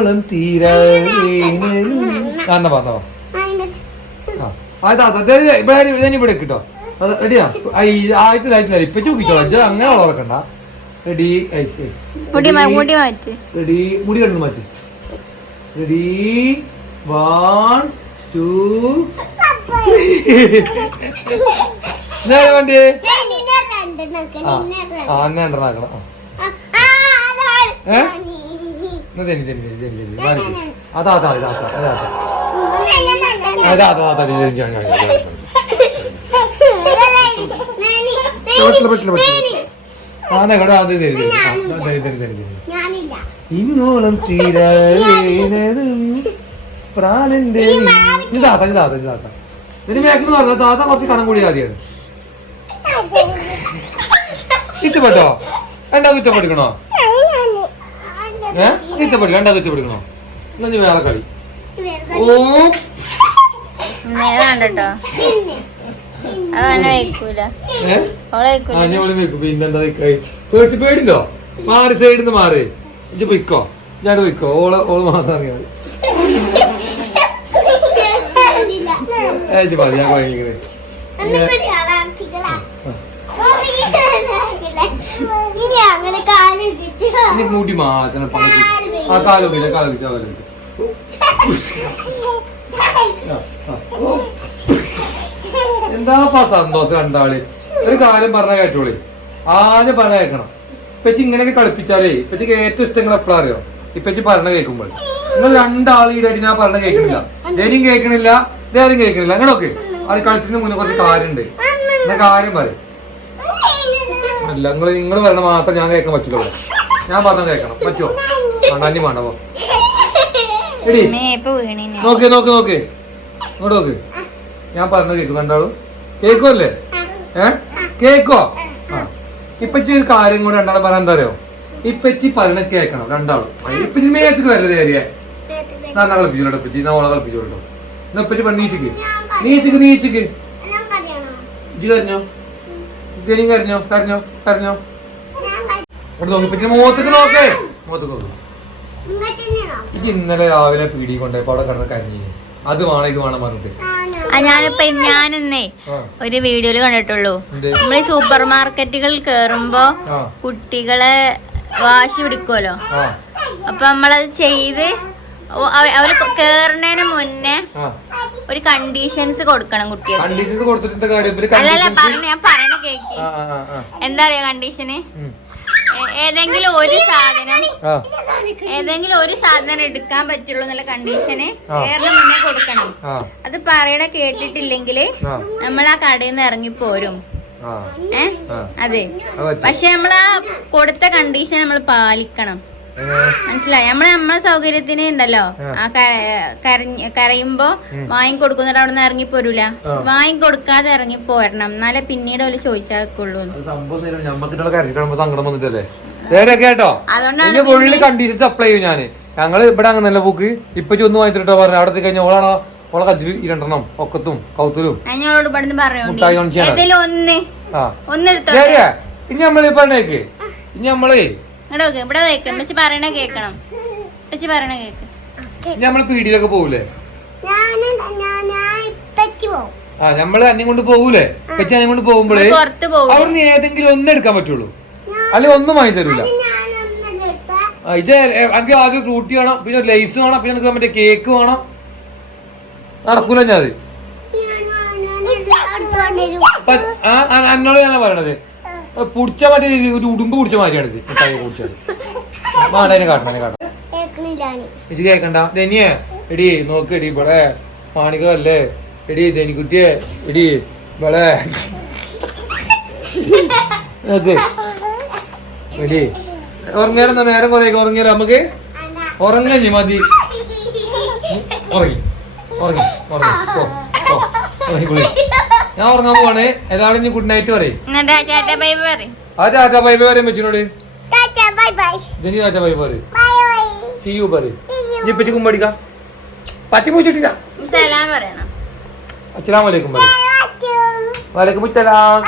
ഇന്നോളം തീരാ പറഞ്ഞോ. ഇവിടെ കിട്ടോ റെഡിയാ? ആയിട്ടില്ല ഇപ്പൊ ചോദിച്ചോ അങ്ങനെ വളർക്കണ്ട. റെഡി? റെഡി? മുടി കണ്ടു മാറ്റി. റെഡി? 1 2 3 വണ്ടി രണ്ടെണ്ണാക്കണം. ഇന്നോളം തീരാനും പ്രാണന്റെ ഇതിന് മേക്കെന്ന് പറഞ്ഞ താത്ത കുറച്ച് കണം കൂടി ആദ്യമാണ്. ഇഷ്ടപ്പെട്ടോ? രണ്ടാമത് ഇഷ്ടപ്പെടിക്കണോ? ഇഷ്ടപ്പെടും? രണ്ടാമത് ഇഷ്ടപ്പെടിക്കണോ? എന്നാ വേറെ കളി. ഓ പിന്നെന്താ പേടിണ്ടോ? മാറി സൈഡിന്ന് മാറി ഇജ്ജ് പൊയ്ക്കോ. ഞാൻ പൊയ്ക്കോ. ഓള് മാത്രം അറിയാം. ഞാൻ കഴിക്കുന്നത് കൂട്ടി മാറ്റണം. ആ കാലോക്കില്ല കാലോക്കിച്ച കാലോക്കിച്ച. എന്താ സന്തോഷം രണ്ടാള്. ഒരു കാര്യം പറഞ്ഞ കേട്ടോളി. ആദ്യം പറഞ്ഞ കേൾക്കണം. ഇപ്പച്ചി ഇങ്ങനെയൊക്കെ കളിപ്പിച്ചാലേ ഇപ്പച്ചിക്ക് ഏറ്റവും ഇഷ്ടങ്ങൾ എപ്പോഴാ അറിയോ? ഇപ്പച്ചി പറഞ്ഞ കേൾക്കുമ്പോൾ. നിങ്ങൾ രണ്ടാള് ഈ അടി ഞാൻ പറഞ്ഞ കേൾക്കണില്ല. ധൈര്യം കേൾക്കണില്ല, ധൈര്യം കേൾക്കണില്ല. അങ്ങനൊക്കെ അത് കളിച്ചതിന് മുന്നേ കുറച്ച് കാര്യമുണ്ട്. എന്നാ കാര്യം പറയും. അല്ല നിങ്ങൾ പറയണ മാത്രം ഞാൻ കേൾക്കാൻ പറ്റില്ല. ഇവിടെ ഞാൻ പറഞ്ഞ കേൾക്കണം. പറ്റുമോ? വേണ്ടാഞ്ഞി വേണ്ടവോ? എടി നോക്കേ നോക്ക് നോക്ക് ഇങ്ങോട്ട് നോക്ക്. ഞാൻ പറഞ്ഞ കേൾക്കും. രണ്ടാളും കേൾക്കുമല്ലേ? കേക്കോ? ആ ഇപ്പച്ചി ഒരു കാര്യം കൂടെ രണ്ടാളും പറയാൻ എന്താ അറിയോ? ഇപ്പച്ചി പറഞ്ഞ കേൾക്കണം രണ്ടാളും. ഇപ്പച്ചി മേത്തിന് വരരുത് ഏരിയ. ഞാൻ കളിപ്പിച്ചോട്ടോ ഇപ്പച്ചി. ഞാൻ ഓളെ കളിപ്പിച്ചോട്ടോ. എന്നാ ഇപ്പച്ചി പറഞ്ഞ നീച്ചിക്ക് നീച്ചിക്ക് നീച്ചിക്ക്. ഇജ്ജ് കരഞ്ഞോ? ജനി കരഞ്ഞോ? കരഞ്ഞോ? കരഞ്ഞോ? ഇവിടെ നോക്കി ഇപ്പച്ചി മുഖത്തേക്ക് നോക്കേ. മുഖത്തേക്ക് നോക്ക്. ഇജ്ജ് ഇന്നലെ രാവിലെ പീടി കൊണ്ടപ്പോ അവിടെ കിടന്ന് കരഞ്ഞിന്. അത് വേണം ഇത് വേണം പറഞ്ഞിട്ട്. ഞാനെന്നേ ഒരു വീഡിയോയില് കണ്ടിട്ടുള്ളൂ. നമ്മള് സൂപ്പർ മാർക്കറ്റുകൾ കേറുമ്പോ കുട്ടികളെ വാശി പിടിക്കുമല്ലോ. അപ്പൊ നമ്മളത് ചെയ്ത് അവര് കേറുന്നതിന് മുന്നേ ഒരു കണ്ടീഷൻസ് കൊടുക്കണം കുട്ടികൾക്ക്. അല്ലല്ല പറഞ്ഞ ഞാൻ പറയണ കേക്ക്. എന്താ പറയാ കണ്ടീഷന്? ഏതെങ്കിലും ഒരു സാധനം എടുക്കാൻ പറ്റുള്ളൂ എന്നുള്ള കണ്ടീഷന് കേരളം മുന്നേ കൊടുക്കണം. അത് പറയണ കേട്ടിട്ടില്ലെങ്കില് നമ്മൾ ആ കടയിൽ നിന്ന് ഇറങ്ങിപ്പോരും. അതെ. പക്ഷെ നമ്മളാ കൊടുത്ത കണ്ടീഷൻ നമ്മൾ പാലിക്കണം. മനസ്സിലായി? നമ്മളെ സൗകര്യത്തിന് ഉണ്ടല്ലോ. ആ കരയുമ്പോ വാങ്ങിക്കൊടുക്കുന്നിട്ട് അവിടെ നിന്ന് ഇറങ്ങി പോരൂല. വാങ്ങിക്കൊടുക്കാതെ ഇറങ്ങി പോരണം. എന്നാലേ പിന്നീട് അവര് ചോദിച്ചാക്കുള്ളൂ. അതുകൊണ്ടാണ് കണ്ടീഷൻസ് അപ്ലൈ ചെയ്യും. ഞാന് ഞങ്ങള് ഇവിടെ അങ്ങനെ നല്ല ബുക്ക് ഇപ്പൊ ഒന്ന് വാങ്ങിച്ചിട്ടോ പറഞ്ഞു. അവിടെ കഴിഞ്ഞ ഓളാണോ ഓളെ കജ്ജ് 2 ഒക്കത്തും കൗത്തലും ഇനി നമ്മള് പറഞ്ഞേക്ക്. ഇനി നമ്മളേ നമ്മള് പീടിയിലൊക്കെ പോകൂലേ? നമ്മള് അന്യം കൊണ്ട് പോകൂലേ? പറ്റി അന്യം കൊണ്ട് പോകുമ്പോഴേ അവിടുന്ന് ഏതെങ്കിലും ഒന്നും എടുക്കാൻ പറ്റുള്ളൂ. അല്ലെ ഒന്നും വാങ്ങി തരൂല. ഇത് എനിക്ക് ആദ്യം ഫ്രൂട്ടി വേണം, പിന്നെ ലൈസ് വേണം, പിന്നെ എനിക്ക് മറ്റേ കേക്ക് വേണം. നടക്കൂല. ഞാൻ എന്നോട് ഞാനാ പറയണത്. പുടിച്ച മറ്റേ ഒരു ഉടുമ്പ് പിടിച്ച മാതിരിയാണിത്. മിഠായി കുടിച്ചത് മാടനെ കാട്ടണേ കാട്ടണം. ഇത് കേക്കണ്ട. ധനിയെ എടി നോക്ക്. എടി ഇവിടെ മാണികല്ലേ? എടി ധനിക്കുട്ടിയെ എടി ഇവിടെ നോക്ക്. എടി ഉറങ്ങിയാലെന്താ? നേരം കുറേ ഉറങ്ങിയാലോ? നമുക്ക് ഉറങ്ങി മതി. ഉറങ്ങി ഉറങ്ങി ഉറങ്ങി ഉറങ്ങി. ഞാൻ ഉറങ്ങാൻ പോവാണ്. എല്ലാവരും ഇനി ഗുഡ് നൈറ്റ് പറയും. ആ ടാറ്റ ബൈ ബൈ പറയും വെച്ചിനോട്. ജനി ടാറ്റ ബൈ ബൈ പറയും. സീ യു പറയും. ഇനി ഇപ്പച്ചി കുമ്പടിക്കാം. പറ്റി പൂച്ചിട്ടില്ല. അസ്സലാമു അലൈക്കും പറയും. വലൈക്കും അസ്സലാം.